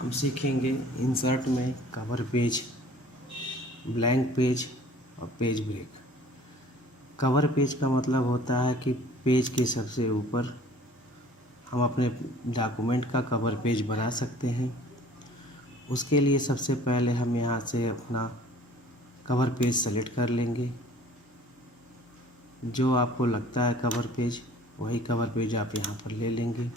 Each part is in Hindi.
हम सीखेंगे इंसर्ट में कवर पेज, ब्लैंक पेज और पेज ब्रेक। कवर पेज का मतलब होता है कि पेज के सबसे ऊपर हम अपने डॉक्यूमेंट का कवर पेज बना सकते हैं। उसके लिए सबसे पहले हम यहाँ से अपना कवर पेज सेलेक्ट कर लेंगे। जो आपको लगता है कवर पेज, वही कवर पेज आप यहाँ पर ले लेंगे।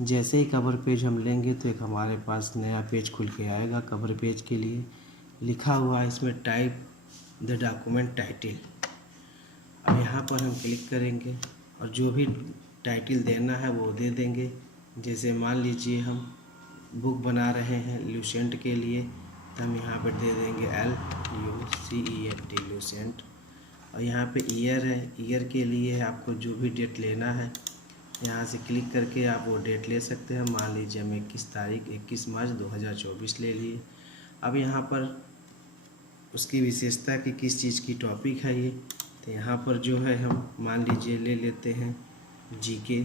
जैसे ही कवर पेज हम लेंगे तो एक हमारे पास नया पेज खुल के आएगा। कवर पेज के लिए लिखा हुआ है इसमें टाइप द डॉक्यूमेंट टाइटल। अब यहाँ पर हम क्लिक करेंगे और जो भी टाइटल देना है वो दे देंगे। जैसे मान लीजिए हम बुक बना रहे हैं ल्यूसेंट के लिए, तो हम यहाँ पर दे देंगे LUCENT ल्यूसेंट। और यहाँ पे ईयर है, ईयर के लिए आपको जो भी डेट लेना है यहाँ से क्लिक करके आप वो डेट ले सकते हैं। मान लीजिए हम 21 मार्च 2024 ले लिए। अब यहाँ पर उसकी विशेषता कि किस चीज़ की टॉपिक है ये, तो यहाँ पर जो है हम मान लीजिए ले लेते हैं GK।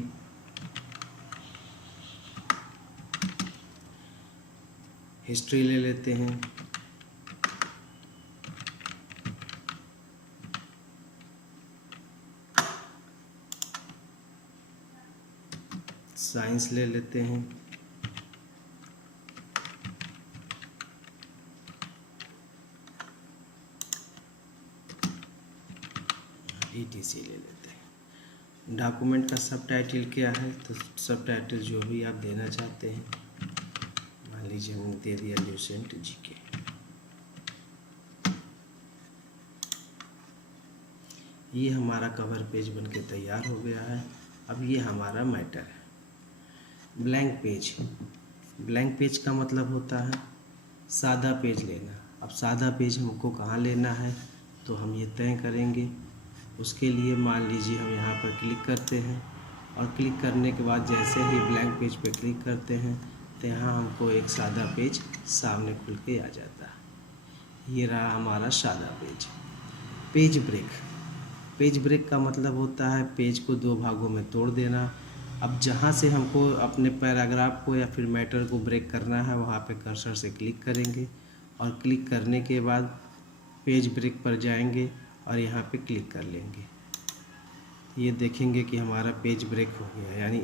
हिस्ट्री ले लेते हैं, साइंस ले लेते हैं, ETC ले लेते हैं। डॉक्यूमेंट का सब टाइटल क्या है, तो सब टाइटल जो भी आप देना चाहते हैं, मान लीजिए हमने दे दिया ल्यूसेंट GK। ये हमारा कवर पेज बनके तैयार हो गया है। अब ये हमारा मैटर है। ब्लैंक पेज, ब्लैंक पेज का मतलब होता है सादा पेज लेना। अब सादा पेज हमको कहाँ लेना है, तो हम ये तय करेंगे। उसके लिए मान लीजिए हम यहाँ पर क्लिक करते हैं और क्लिक करने के बाद जैसे ही ब्लैंक पेज पे क्लिक करते हैं तो यहाँ हमको एक सादा पेज सामने खुल के आ जाता है। ये रहा हमारा सादा page. Page break, page break का मतलब होता है पेज को दो भागों में तोड़ देना। अब जहाँ से हमको अपने पैराग्राफ को या फिर मैटर को ब्रेक करना है वहाँ पे कर्सर से क्लिक करेंगे और क्लिक करने के बाद पेज ब्रेक पर जाएंगे और यहाँ पे क्लिक कर लेंगे। ये देखेंगे कि हमारा पेज ब्रेक हो गया, यानी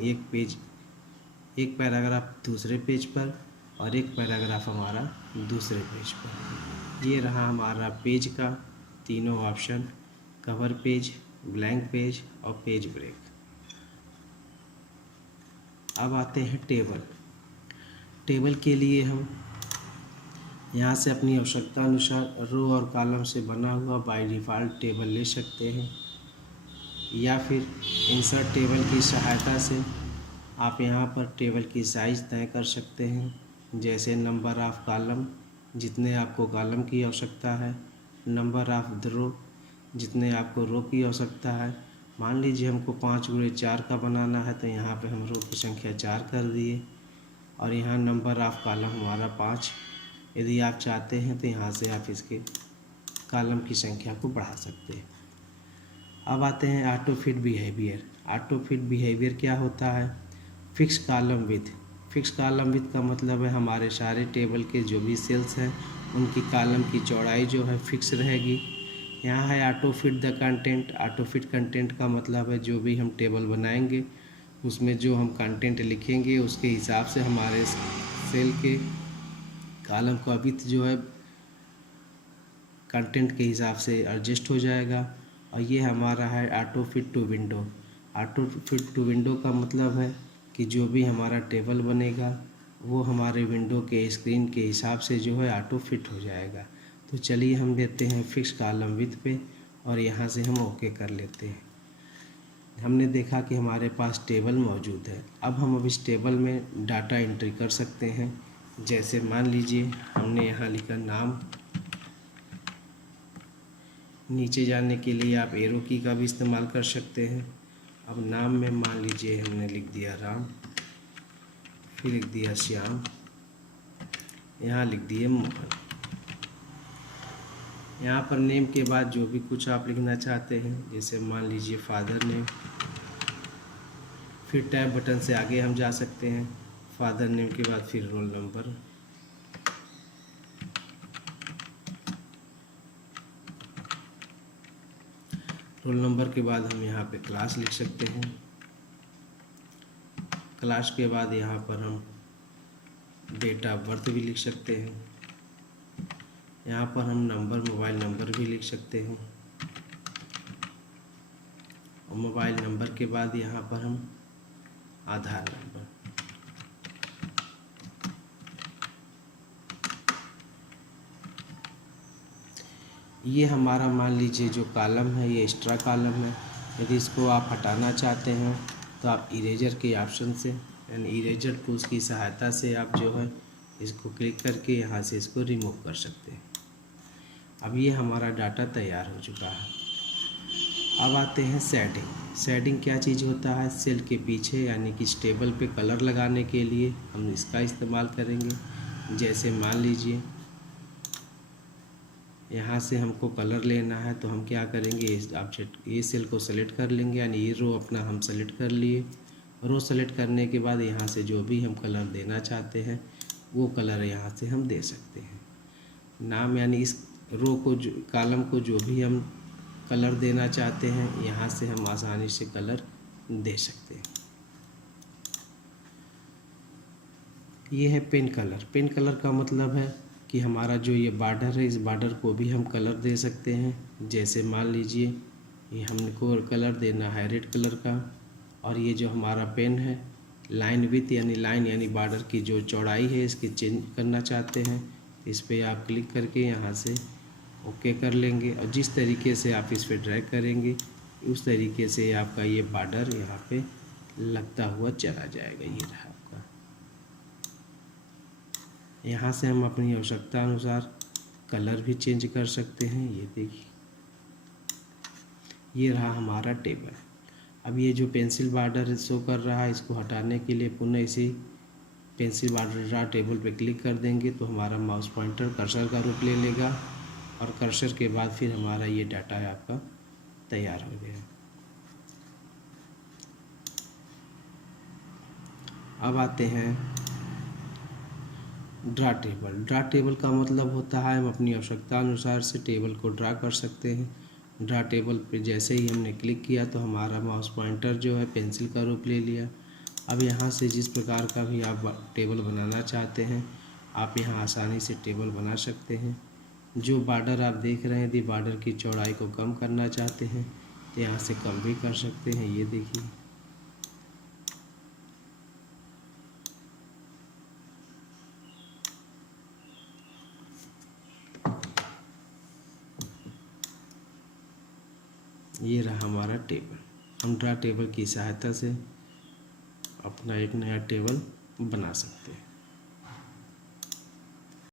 एक पैराग्राफ दूसरे पेज पर और एक पैराग्राफ हमारा दूसरे पेज पर। ये रहा हमारा पेज का तीनों option, cover page, blank page और पेज ब्रेक। अब आते हैं टेबल। टेबल के लिए हम यहाँ से अपनी आवश्यकता अनुसार रो और कॉलम से बना हुआ बाय डिफ़ॉल्ट टेबल ले सकते हैं, या फिर इंसर्ट टेबल की सहायता से आप यहाँ पर टेबल की साइज़ तय कर सकते हैं। जैसे नंबर ऑफ़ कॉलम, जितने आपको कॉलम की आवश्यकता है, नंबर ऑफ़ द रो, जितने आपको रो की आवश्यकता है। मान लीजिए हमको 5x4 का बनाना है तो यहाँ पे हम रो की संख्या 4 कर दिए और यहाँ नंबर ऑफ़ कॉलम हमारा 5। यदि आप चाहते हैं तो यहाँ से आप इसके कॉलम की संख्या को बढ़ा सकते हैं। अब आते हैं auto fit behaviour. Auto fit behaviour क्या होता है? Fix column with. Fix column with का मतलब है हमारे सारे टेबल के जो भी सेल्स हैं उनकी कॉलम की चौड़ाई जो है फिक्स रहेगी। यहाँ है auto fit the content. Auto fit content का मतलब है जो भी हम टेबल बनाएंगे उसमें जो हम कंटेंट लिखेंगे उसके हिसाब से हमारे सेल के कॉलम का विथ जो है कंटेंट के हिसाब से एडजस्ट हो जाएगा। और ये हमारा है auto fit to window. Auto fit to window का मतलब है कि जो भी हमारा टेबल बनेगा वो हमारे विंडो के स्क्रीन के हिसाब से जो है ऑटो फिट हो जाएगा। तो चलिए हम देते हैं फिक्स कॉलम विथ पे और यहाँ से हम ओके कर लेते हैं। हमने देखा कि हमारे पास टेबल मौजूद है। अब हम अब इस टेबल में डाटा एंट्री कर सकते हैं। जैसे मान लीजिए हमने यहाँ लिखा नाम। नीचे जाने के लिए आप एरो की का भी इस्तेमाल कर सकते हैं। अब नाम में मान लीजिए हमने लिख दिया राम, फिर लिख दिया श्याम, यहाँ लिख दिए मोहन। यहाँ पर नेम के बाद जो भी कुछ आप लिखना चाहते हैं, जैसे मान लीजिए फादर नेम, फिर टैब बटन से आगे हम जा सकते हैं। फादर नेम के बाद फिर रोल नंबर, रोल नंबर के बाद हम यहाँ पे क्लास लिख सकते हैं। क्लास के बाद यहाँ पर हम डेट ऑफ बर्थ भी लिख सकते हैं। यहाँ पर हम नंबर, मोबाइल नंबर भी लिख सकते हैं। और मोबाइल नंबर के बाद यहाँ पर हम आधार नंबर, ये हमारा मान लीजिए जो कॉलम है ये एक्स्ट्रा कॉलम है। यदि इसको आप हटाना चाहते हैं तो आप इरेजर के ऑप्शन से यानी इरेजर टूल्स की सहायता से आप जो है इसको क्लिक करके यहाँ से इसको रिमूव कर सकते हैं। अब ये हमारा डाटा तैयार हो चुका है। अब आते हैं शेडिंग। शेडिंग क्या चीज़ होता है? सेल के पीछे यानी कि इस टेबल पे कलर लगाने के लिए हम इसका इस्तेमाल करेंगे। जैसे मान लीजिए यहाँ से हमको कलर लेना है तो हम क्या करेंगे, इस ऑब्जेक्ट ये सेल को सेलेक्ट कर लेंगे, यानी ये रो अपना हम सेलेक्ट कर लिए। रो सेलेक्ट करने के बाद यहाँ से जो भी हम कलर देना चाहते हैं वो कलर यहाँ से हम दे सकते हैं। नाम यानी इस रो को जो कॉलम को जो भी हम कलर देना चाहते हैं यहाँ से हम आसानी से कलर दे सकते हैं। ये है पेन कलर। पेन कलर का मतलब है कि हमारा जो ये बॉर्डर है इस बॉर्डर को भी हम कलर दे सकते हैं। जैसे मान लीजिए ये हमको कलर देना है रेड कलर का, और ये जो हमारा पेन है लाइन विड्थ यानी लाइन यानी बॉर्डर की जो चौड़ाई है इसकी चेंज करना चाहते हैं, इस पर आप क्लिक करके यहाँ से ओके कर लेंगे। और जिस तरीके से आप इस पर ड्रैग करेंगे उस तरीके से आपका ये बॉर्डर यहाँ पे लगता हुआ चला जाएगा। ये रहा आपका। यहाँ से हम अपनी आवश्यकता अनुसार कलर भी चेंज कर सकते हैं। ये देखिए ये रहा हमारा टेबल। अब ये जो पेंसिल बॉर्डर शो कर रहा है इसको हटाने के लिए पुनः इसी पेंसिल बॉर्डर ड्रा टेबल पे क्लिक कर देंगे तो हमारा माउस पॉइंटर कर्सर का रूप ले लेगा, और कर्सर के बाद फिर हमारा ये डाटा है आपका तैयार हो गया। अब आते हैं ड्रा टेबल। ड्रा टेबल का मतलब होता है हम अपनी आवश्यकता अनुसार से टेबल को ड्रा कर सकते हैं। ड्रा टेबल पे जैसे ही हमने क्लिक किया तो हमारा माउस पॉइंटर जो है पेंसिल का रूप ले लिया। अब यहाँ से जिस प्रकार का भी आप टेबल बनाना चाहते हैं आप यहाँ आसानी से टेबल बना सकते हैं। जो बॉर्डर आप देख रहे हैं यदि बॉर्डर की चौड़ाई को कम करना चाहते हैं तो यहाँ से कम भी कर सकते हैं। ये देखिए ये रहा हमारा टेबल। हम ड्रा टेबल की सहायता से अपना एक नया टेबल बना सकते हैं।